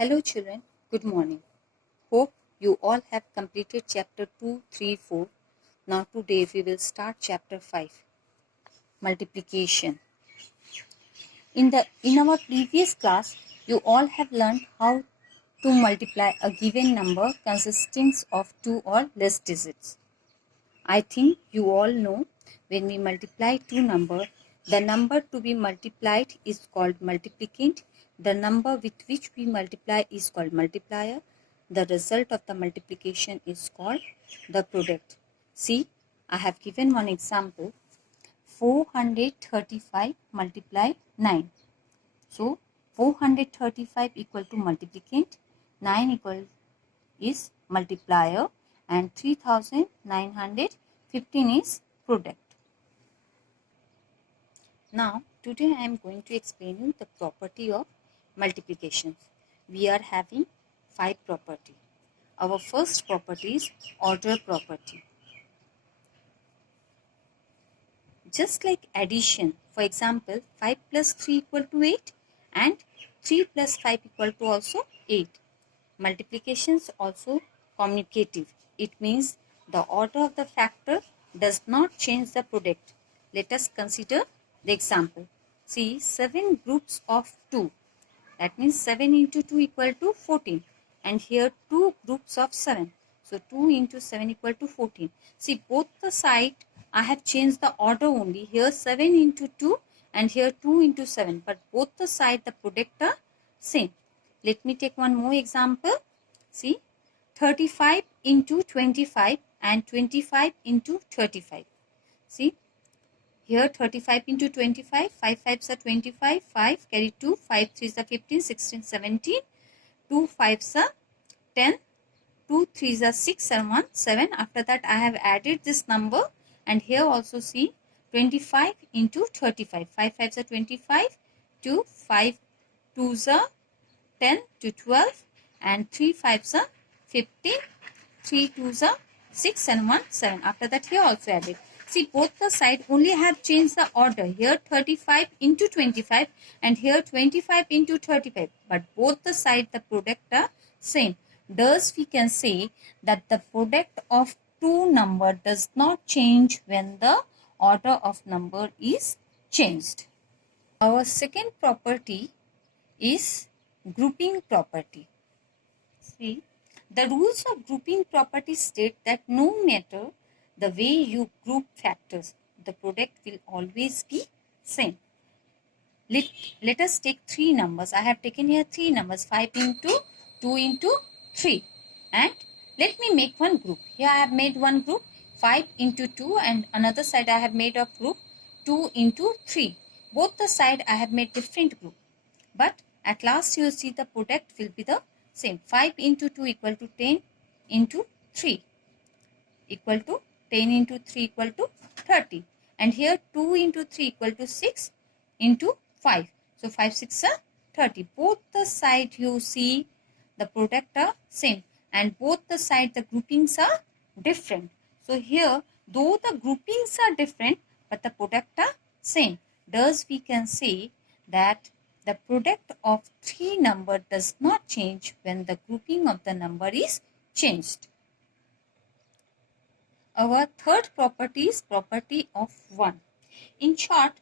Hello children, good morning. Hope you all have completed chapter 2, 3, 4. Now today we will start chapter 5, multiplication. In our previous class, you all have learned how to multiply a given number consisting of 2 or less digits. I think you all know when we multiply two numbers, the number to be multiplied is called multiplicand. The number with which we multiply is called multiplier. The result of the multiplication is called the product. See, I have given one example. 435 multiply 9. So, 435 equal to multiplicand, 9 equal is multiplier, and 3915 is product. Now today I am going to explain you the property of multiplication. We are having 5 property. Our first property is order property. Just like addition, for example, 5 plus 3 equal to 8 and 3 plus 5 equal to also 8. Multiplications also commutative. It means the order of the factor does not change the product. Let us consider the example. See, 7 groups of 2. That means 7 into 2 equal to 14. And here 2 groups of 7. So 2 into 7 equal to 14. See, both the side I have changed the order only. Here 7 into 2 and here 2 into 7. But both the side the product are same. Let me take one more example. See, 35 into 25 and 25 into 35. See, here 35 into 25, 5 5s are 25, 5 carry 2, 5 3s are 15, 16, 17, 2 5s are 10, 2 3s are 6 and 1, 7. After that I have added this number and here also see 25 into 35, 5 5s are 25, 2 5 2s are 10 to 12 and 3 5s are 15, 3 2s are 6 and 1 7. After that here also added. See, both the side only have changed the order. Here 35 into 25 and here 25 into 35. But both the side the product are same. Thus we can say that the product of two number does not change when the order of number is changed. Our second property is grouping property. See, the rules of grouping property state that no matter the way you group factors, the product will always be same. Let us take 3 numbers. I have taken here 3 numbers, 5 into 2 into 3. And let me make one group. Here I have made one group, 5 into 2, and another side I have made a group, 2 into 3. Both the side I have made different group. But at last you see the product will be the same. 5 into 2 equal to 10 into 3 equal to 10 into 3 equal to 30. And here 2 into 3 equal to 6 into 5. So 5 6 are 30. Both the side you see the product are same. And both the side the groupings are different. So here though the groupings are different but the product are same. Thus we can say that the product of 3 number does not change when the grouping of the number is changed. Our third property is property of 1. In short,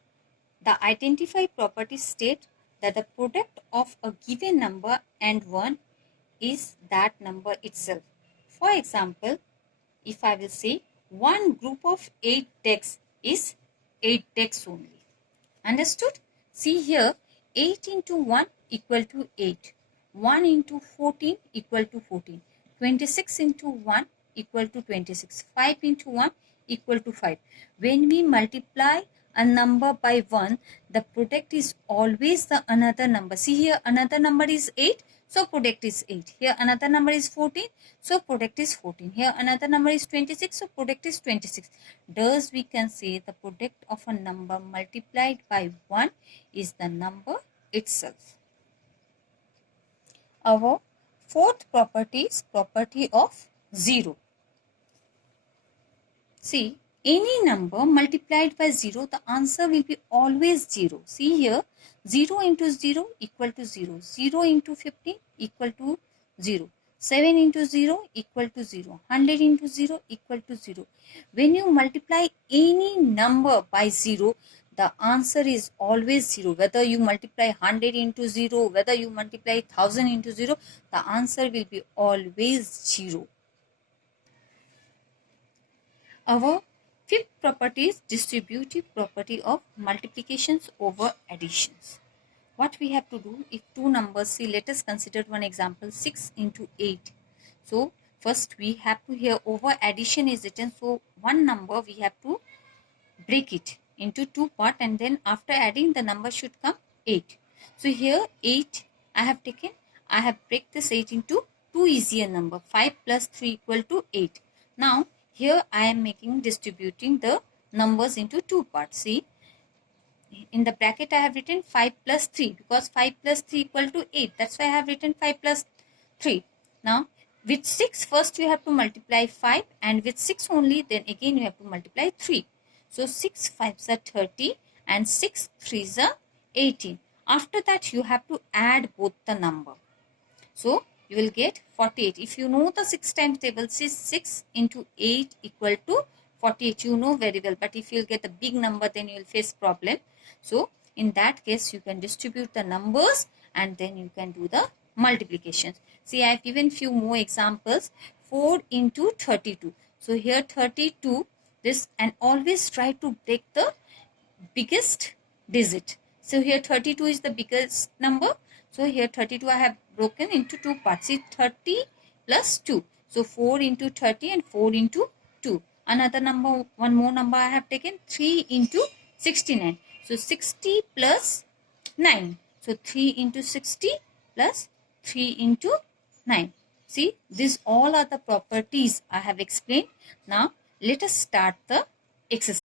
the identify property state that the product of a given number and 1 is that number itself. For example, if I will say one group of 8 decks is 8 decks only. Understood? See here, 8 into 1 equal to 8. 1 into 14 equal to 14. 26 into 1 equal to 26. 5 into 1 equal to 5. When we multiply a number by 1, the product is always the another number. See here, another number is 8. So product is 8. Here another number is 14. So product is 14. Here another number is 26. So product is 26. Thus we can say the product of a number multiplied by 1 is the number itself. Our fourth property is property of 0. See, any number multiplied by 0, the answer will be always 0. See here, 0 into 0 equal to 0. 0 into 15 equal to 0. 7 into 0 equal to 0. 100 into 0 equal to 0. When you multiply any number by 0, the answer is always 0. Whether you multiply 100 into 0, whether you multiply 1000 into 0, the answer will be always 0. Our fifth property is distributive property of multiplications over additions. What we have to do, if two numbers, see, let us consider one example, 6 into 8. So first we have to, here over addition is written, so one number we have to break it into two parts, and then after adding the number should come 8. So here 8 I have taken, I have break this 8 into two easier number, 5 plus 3 equal to 8. Now here I am distributing the numbers into two parts. See, in the bracket I have written 5 plus 3 because 5 plus 3 equal to 8. That's why I have written 5 plus 3. Now with 6 first you have to multiply 5, and with 6 only then again you have to multiply 3. So 6 5s are 30 and 6 3s are 18. After that you have to add both the number. So you will get 48. If you know the 6 times table, see 6 into 8 equal to 48. You know very well, but if you get a big number then you will face problem. So in that case you can distribute the numbers and then you can do the multiplications. See, I have given few more examples. 4 into 32. So here 32, this, and always try to break the biggest digit. So here 32 is the biggest number. So here 32 I have broken into two parts. See, 30 plus 2. So 4 into 30 and 4 into 2. Another number, one more number I have taken, 3 into 69. So 60 plus 9. So 3 into 60 plus 3 into 9. See, these all are the properties I have explained. Now let us start the exercise.